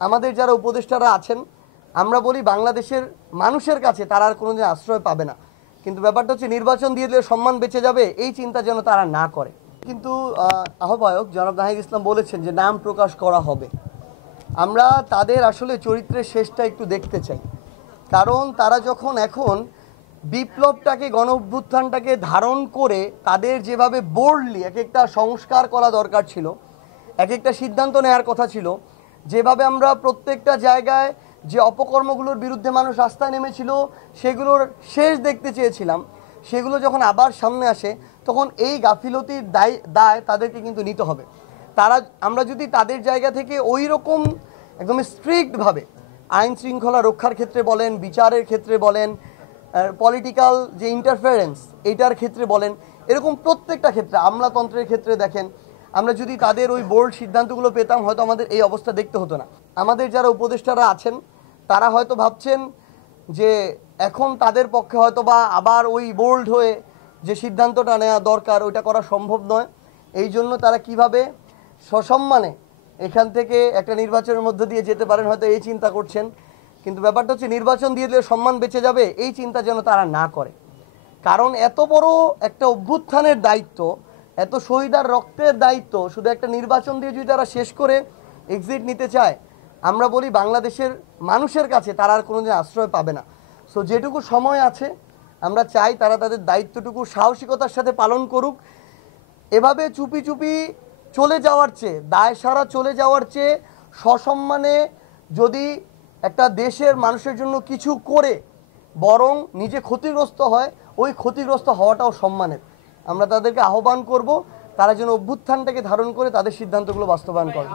আমাদের যারা উপদেষ্টারা আছেন আমরা বলি বাংলাদেশের মানুষের কাছে তারা আর কোনোদিন আশ্রয় পাবে না, কিন্তু ব্যাপারটা হচ্ছে নির্বাচন দিয়ে দিলে সম্মান বেঁচে যাবে এই চিন্তা যেন তারা না করে। কিন্তু আহ্বায়ক জনাব নাহিদ ইসলাম বলেছেন যে নাম প্রকাশ করা হবে। আমরা তাদের আসলে চরিত্রের শেষটা একটু দেখতে চাই, কারণ তারা যখন এখন বিপ্লবটাকে গণ অভ্যুত্থানটাকে ধারণ করে তাদের যেভাবে বোল্ডলি এক একটা সংস্কার করা দরকার ছিল, এক একটা সিদ্ধান্ত নেওয়ার কথা ছিল, যেভাবে আমরা প্রত্যেকটা জায়গায় যে অপকর্মগুলোর বিরুদ্ধে মানুষ রাস্তায় নেমেছিল সেগুলোর শেষ দেখতে চেয়েছিলাম, সেগুলো যখন আবার সামনে আসে তখন এই গাফিলতির দায় তাদেরকে কিন্তু নিতে হবে। আমরা যদি তাদের জায়গা থেকে ওই রকম একদম স্ট্রিক্টভাবে আইন শৃঙ্খলা রক্ষার ক্ষেত্রে বলেন, বিচারের ক্ষেত্রে বলেন, পলিটিক্যাল যে ইন্টারফারেন্স এইটার ক্ষেত্রে বলেন, এরকম প্রত্যেকটা ক্ষেত্রে, আমলাতন্ত্রের ক্ষেত্রে দেখেন, আমরা যদি তাদের ওই বোল্ড সিদ্ধান্তগুলো পেতাম হয়তো আমাদের এই অবস্থা দেখতে হতো না। আমাদের যারা উপদেষ্টারা আছেন তারা হয়তো ভাবছেন যে এখন তাদের পক্ষে হয়তো বা আবার ওই বোল্ড হয়ে যে সিদ্ধান্তটা নেওয়া দরকার ওইটা করা সম্ভব নয়, এই জন্য তারা কিভাবে সসম্মানে এখান থেকে একটা নির্বাচনের মধ্যে দিয়ে যেতে পারেন হয়তো এই চিন্তা করছেন, কিন্তু ব্যাপারটা হচ্ছে নির্বাচন দিয়ে দিলে সম্মান বেঁচে যাবে এই চিন্তা যেন তারা না করে। কারণ এত বড় একটা অভ্যুত্থানের দায়িত্ব, এত শহীদার রক্তের দায়িত্ব শুধু একটা নির্বাচন দিয়ে যদি তারা শেষ করে এক্সিট নিতে চায়, আমরা বলি বাংলাদেশের মানুষের কাছে তারা আর কোনোদিন আশ্রয় পাবে না। সো যেটুকু সময় আছে আমরা চাই তারা তাদের দায়িত্বটুকু সাহসিকতার সাথে পালন করুক। এভাবে চুপি চুপি চলে যাওয়ার চেয়ে, দায় সারা চলে যাওয়ার চেয়ে সসম্মানে যদি একটা দেশের মানুষের জন্য কিছু করে বরং নিজে ক্ষতিগ্রস্ত হয়, ওই ক্ষতিগ্রস্ত হওয়াটাও সম্মানের। আমরা তাদেরকে আহ্বান করব তারা যেন অভ্যুত্থানটাকে ধারণ করে তাদের সিদ্ধান্তগুলো বাস্তবায়ন করে।